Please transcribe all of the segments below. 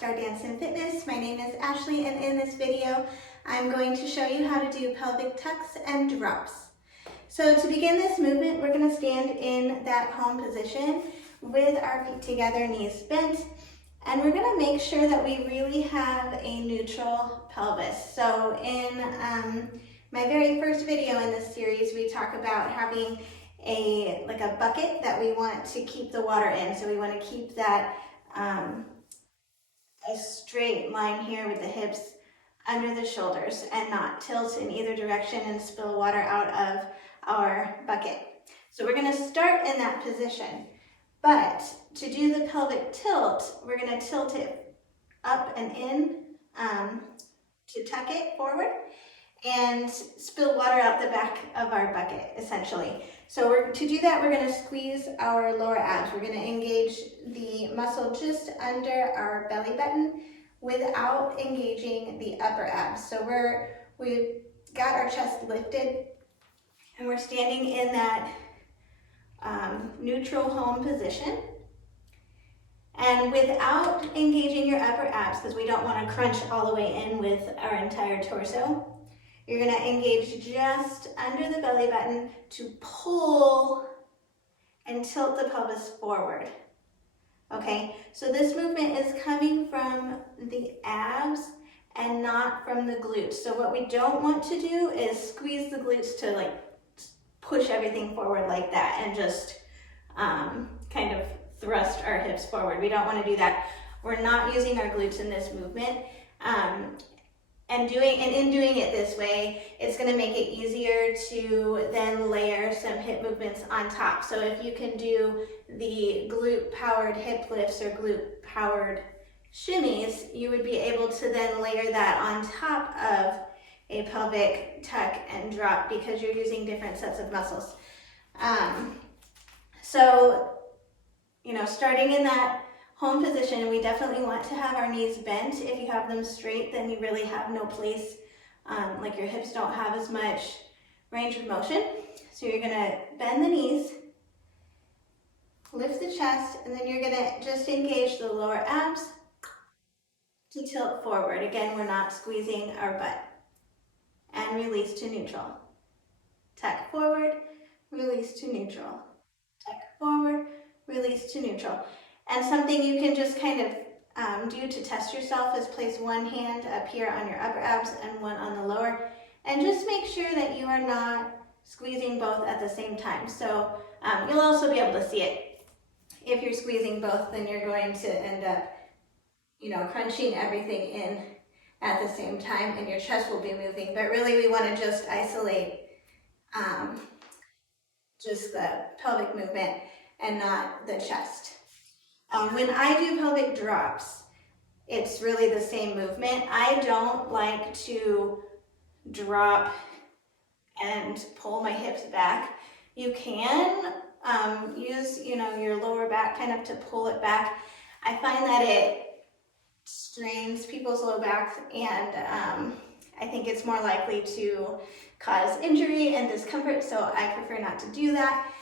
RaQStar Dance and Fitness. My name is Ashley, and in this video I'm going to show you how to do pelvic tucks and drops. So to begin this movement, we're going to stand in that home position with our feet together, knees bent, and we're going to make sure that we really have a neutral pelvis. So in my very first video in this series, we talk about having a bucket that we want to keep the water in. So we want to keep that a straight line here with the hips under the shoulders and not tilt in either direction and spill water out of our bucket. So we're going to start in that position, but to do the pelvic tilt, we're going to tilt it up and in to tuck it forward and spill water out the back of our bucket, essentially. So to do that, we're going to squeeze our lower abs. We're going to engage the muscle just under our belly button without engaging the upper abs. So we've got our chest lifted and we're standing in that neutral home position. And without engaging your upper abs, because we don't want to crunch all the way in with our entire torso, you're going to engage just under the belly button to pull and tilt the pelvis forward. Okay, so this movement is coming from the abs and not from the glutes. So what we don't want to do is squeeze the glutes to push everything forward like that and just kind of thrust our hips forward. We don't want to do that. We're not using our glutes in this movement. And in doing it this way, it's going to make it easier to then layer some hip movements on top. So if you can do the glute-powered hip lifts or glute-powered shimmies, you would be able to then layer that on top of a pelvic tuck and drop because you're using different sets of muscles. Starting in that home position, we definitely want to have our knees bent. If you have them straight, then you really have no place, your hips don't have as much range of motion. So you're gonna bend the knees, lift the chest, and then you're gonna just engage the lower abs to tilt forward. Again, we're not squeezing our butt. And release to neutral. Tuck forward, release to neutral. Tuck forward, release to neutral. And something you can just kind of do to test yourself is place one hand up here on your upper abs and one on the lower. And just make sure that you are not squeezing both at the same time. So you'll also be able to see it. If you're squeezing both, then you're going to end up, crunching everything in at the same time and your chest will be moving. But really we want to just isolate just the pelvic movement and not the chest. When I do pelvic drops, it's really the same movement. I don't like to drop and pull my hips back. You can use, your lower back kind of to pull it back. I find that it strains people's low backs and I think it's more likely to cause injury and discomfort, so I prefer not to do that.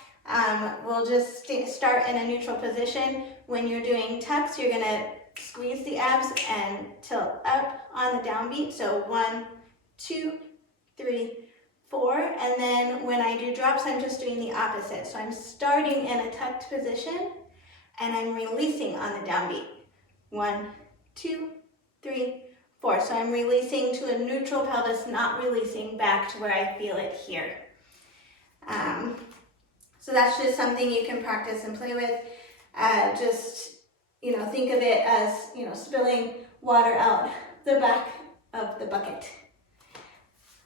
We'll just start in a neutral position. When you're doing tucks, you're gonna squeeze the abs and tilt up on the downbeat. So 1, 2, 3, 4. And then when I do drops, I'm just doing the opposite. So I'm starting in a tucked position and I'm releasing on the downbeat. 1, 2, 3, 4. So I'm releasing to a neutral pelvis, not releasing back to where I feel it here. So that's just something you can practice and play with. Think of it as, spilling water out the back of the bucket.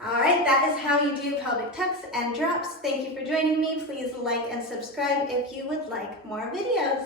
All right, that is how you do pelvic tucks and drops. Thank you for joining me. Please like and subscribe if you would like more videos.